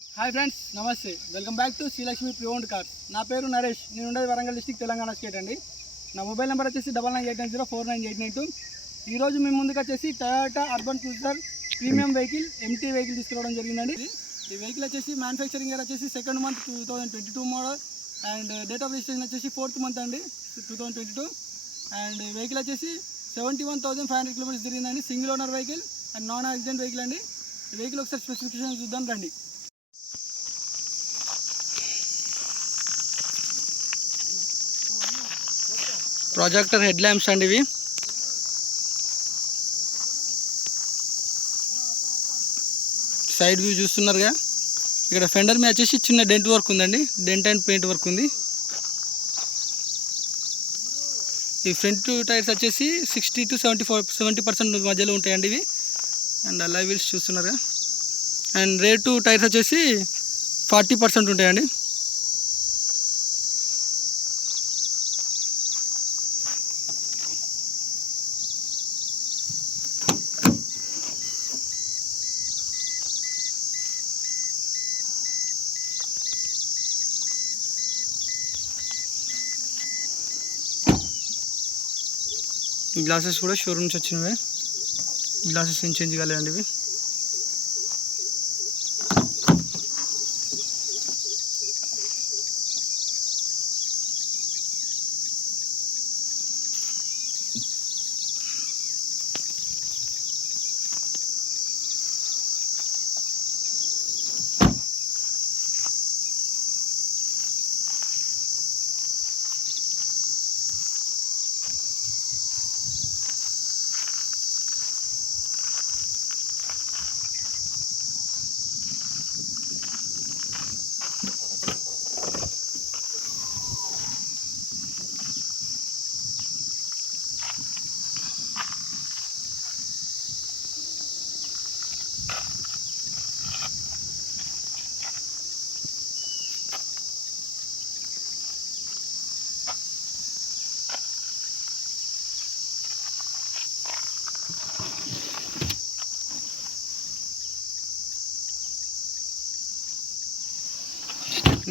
Hi friends, నమస్తే. Welcome back to Srilakshmi pre-owned cars. నా పేరు నరేష్. నేను ఉండేది వరంగల్ డిస్టిక్, తెలంగాణ స్టేట్ అండి. నా మొబైల్ నెంబర్ వచ్చేసి 9980499892. ఈరోజు మీ ముందుకు వచ్చేసి Toyota urban cruiser premium vehicle empty vehicle తీసుకురావడం జరిగిందండి. ఈ వెహికల్ వచ్చేసి మ్యానుఫ్యాక్చరింగ్ ఇయర్ వచ్చేసి 2nd month 2022 model and date of registration వచ్చేసి 4th month అండి 2022. అండ్ వెహికల్ వచ్చేసి 71,500 కిలోమీటర్స్ తిరిగిందండి. Single owner vehicle and non accident vehicle అండి. ఈ వెహికల్ ఒకసారి స్పెసిఫికేషన్ చూద్దాం రండి. ప్రొజెక్టర్ హెడ్ ల్యాంప్స్ అండి ఇవి. సైడ్ వ్యూ చూస్తున్నారుగా. ఇక్కడ ఫెండర్ మీద వచ్చేసి చిన్న డెంట్ వర్క్ ఉందండి, డెంట్ అండ్ పెయింట్ వర్క్ ఉంది. ఈ ఫ్రంట్ టైర్స్ వచ్చేసి 60 to 70% మధ్యలో ఉంటాయండి ఇవి. అండ్ అలా వీల్స్ చూస్తున్నారుగా. అండ్ రేర్ 2 టైర్స్ వచ్చేసి 40% ఉంటాయండి. గ్లాసెస్ కూడా షోరూమ్ నుంచి వచ్చినవే. గ్లాసెస్ ఏం చేంజ్ కాలేదండి ఇవి.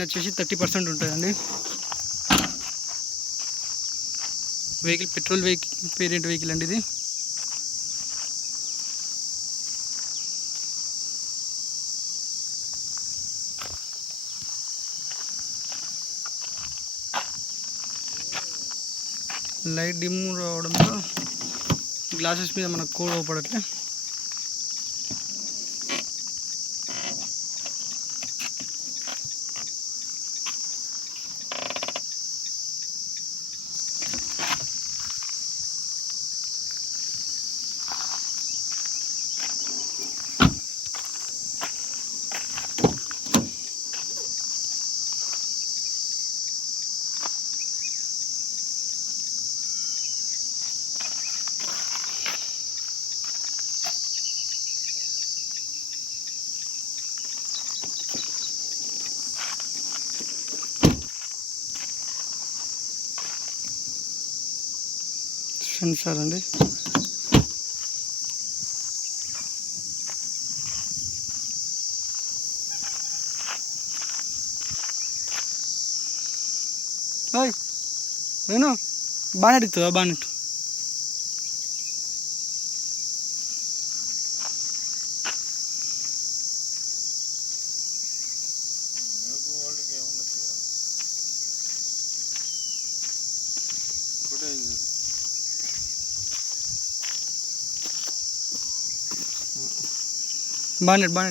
వచ్చేసి 30% ఉంటుందండి. Vehicle petrol vehicle variant vehicle అండి ఇది. లైట్ డిమ్ రావడంతో గ్లాసెస్ మీద మనకు కోడ్ అవపడట్లే. సెన్సార్ అండి. నేను బాగా అడుగుతుందా బాగా బాగా బాగా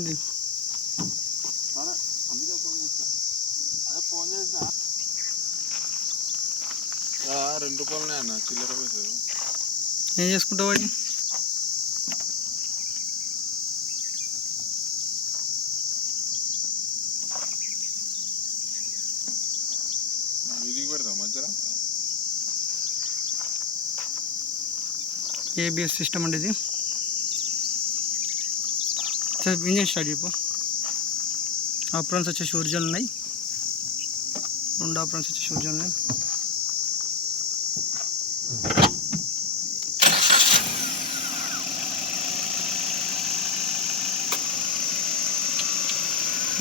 ₹2 అన్న చిల్లర పోతుంది. ఏం చేసుకుంటావు వాడిని? ఇది పెడతావు మధ్యలో. ఏబిఎస్ సిస్టమ్ అండి ఇది. ఇంజన్ స్టార్ట్ చెప్పు. ఆప్రాన్స్ వచ్చేసి ఒరిజినల్ ఉన్నాయి. 2 ఆప్రాన్స్ వచ్చేసి ఒరిజినల్ ఉన్నాయి.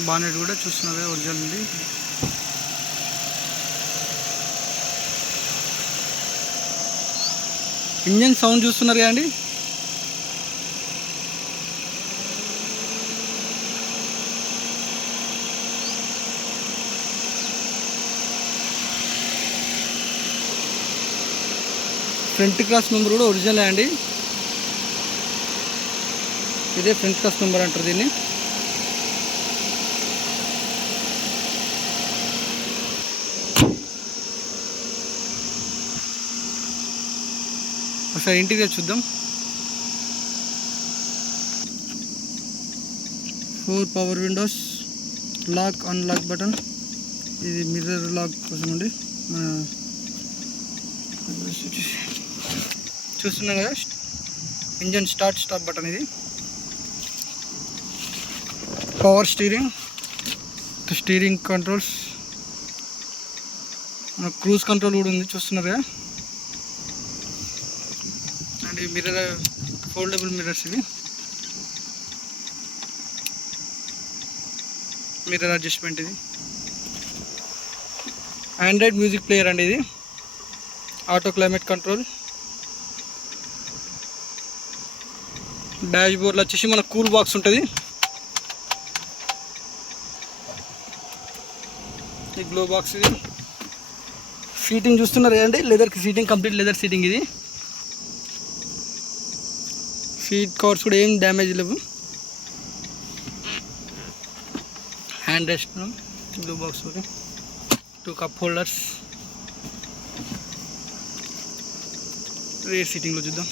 బానెట్ కూడా చూస్తున్నవే ఒరిజినల్ ఉంది. ఇంజన్ సౌండ్ చూస్తున్నారు కదండి. ఫ్రంట్ క్రాస్ నెంబర్ కూడా ఒరిజినల్ అండి. ఇదే ఫ్రంట్ క్రాస్ నెంబర్ అంటారు దీన్ని. ఒకసారి ఇంటీరియర్ చూద్దాం. 4 power windows, lock unlock button, ఇది మిర్రర్ లాక్ కోసం అండి. మన చూస్తున్నాం కదా, ఇంజన్ స్టార్ట్ స్టాప్ బటన్ ఇది. పవర్ స్టీరింగ్ కంట్రోల్స్, మన క్రూజ్ కంట్రోల్ కూడా ఉంది చూస్తున్నారు కదా. అండ్ ఈ మిర్రర్ ఫోల్డబుల్ మిర్రర్స్, ఇవి మిర్రర్ అడ్జస్ట్మెంట్. ఇది ఆండ్రాయిడ్ మ్యూజిక్ ప్లేయర్ అండి. ఇది ఆటో క్లైమేట్ కంట్రోల్. డాష్ బోర్డ్లో వచ్చేసి మన కూల్ బాక్స్ ఉంటుంది. ఈ గ్లో బాక్స్. ఇది సీటింగ్ చూస్తున్నారు కదండి, leather seating, complete leather seating. ఇది సీట్ కవర్స్ కూడా ఏం డ్యామేజ్ లేవు. Hand rest, glove box, 2 cup holders. Rear సీటింగ్లో చూద్దాం.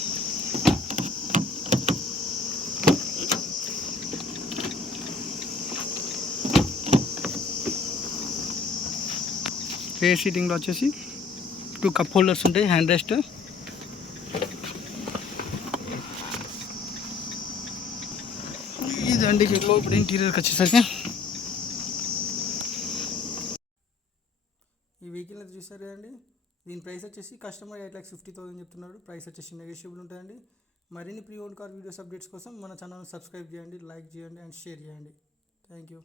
రేర్ సీటింగ్లో వచ్చేసి 2 కప్ హోల్డర్స్ ఉంటాయి, హ్యాండ్ రెస్ట్. ఇదండి ఇప్పుడు ఇంటీరియర్కి వచ్చేసరికి. ఈ వెహికల్ అయితే చూసారు కదండి. దీని ప్రైస్ వచ్చేసి కస్టమర్ 8,50,000 చెప్తున్నాడు. ప్రైస్ వచ్చేసి నెగోషియబుల్ ఉంటుందండి. మరిన్ని pre owned car videos updates కోసం మన ఛానల్ సబ్స్క్రైబ్ చేయండి, లైక్ చేయండి అండ్ షేర్ చేయండి. Thank you.